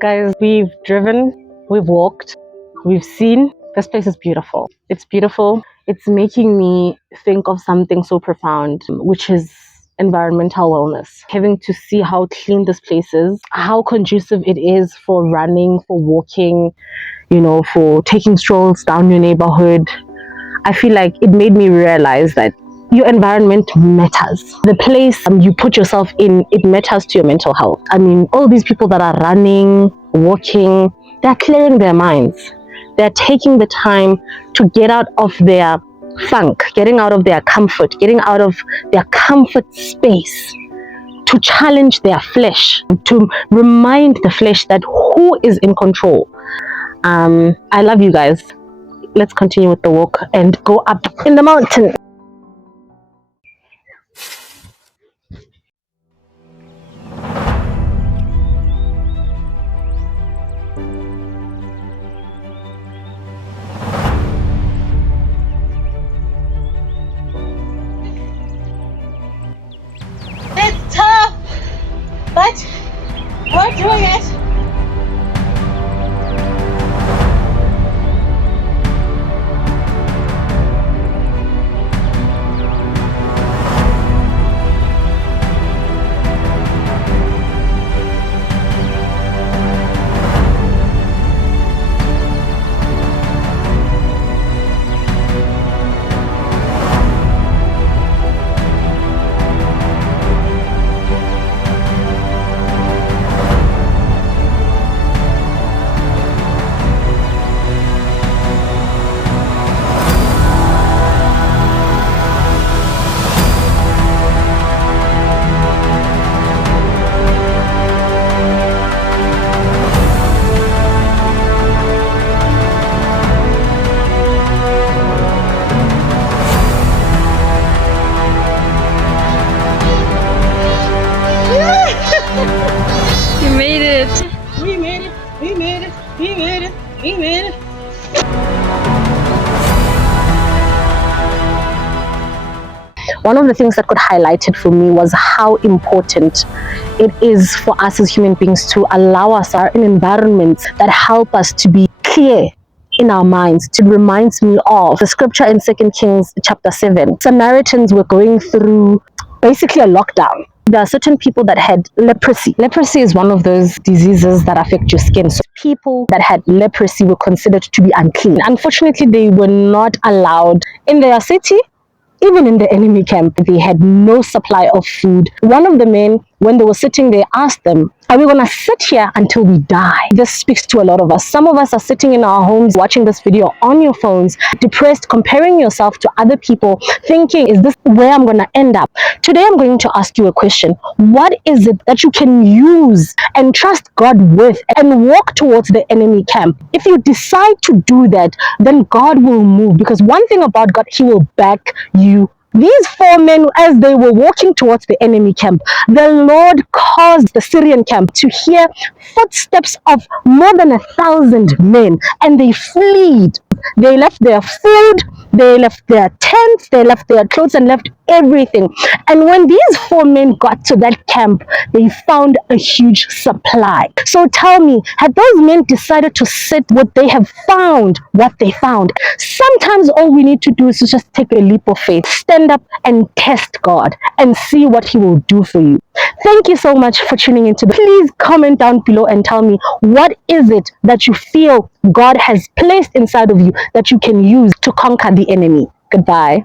Guys, we've driven, we've walked, we've seen. This place is beautiful. It's beautiful. It's making me think of something so profound, which is environmental wellness. Having to see how clean this place is, how conducive it is for running, for walking, for taking strolls down your neighborhood. I feel like it made me realize that your environment matters. The place you put yourself in, it matters to your mental health. I mean, all these people that are running, walking, they're clearing their minds. They're taking the time to get out of their funk, getting out of their comfort, getting out of their comfort space, to challenge their flesh, to remind the flesh that who is in control. I love you guys. Let's continue with the walk and go up in the mountain. It's tough, but we're doing it. One of the things that got highlighted for me was how important it is for us as human beings to allow us in environments that help us to be clear in our minds. It reminds me of the scripture in 2 Kings chapter 7. Samaritans were going through basically a lockdown. There are certain people that had leprosy. Leprosy is one of those diseases that affect your skin. So people that had leprosy were considered to be unclean. Unfortunately, they were not allowed in their city. Even in the enemy camp, they had no supply of food. One of the men, when they were sitting there, asked them, are we going to sit here until we die? This speaks to a lot of us. Some of us are sitting in our homes watching this video on your phones, depressed, comparing yourself to other people, thinking, is this where I'm going to end up? Today, I'm going to ask you a question. What is it that you can use and trust God with and walk towards the enemy camp? If you decide to do that, then God will move, because one thing about God, He will back you. These 4 men, as they were walking towards the enemy camp, the Lord caused the Syrian camp to hear footsteps of more than 1,000 men, and they fled. They left their food, they left their tents, they left their clothes, and left everything. And when these 4 men got to that camp, they found a huge supply. So tell me, had those men decided to sit what they have found, what they found? Sometimes all we need to do is to just take a leap of faith, stand up and test God and see what He will do for you. Thank you so much for tuning into this. Please comment down below and tell me, what is it that you feel God has placed inside of you that you can use to conquer the enemy? Goodbye.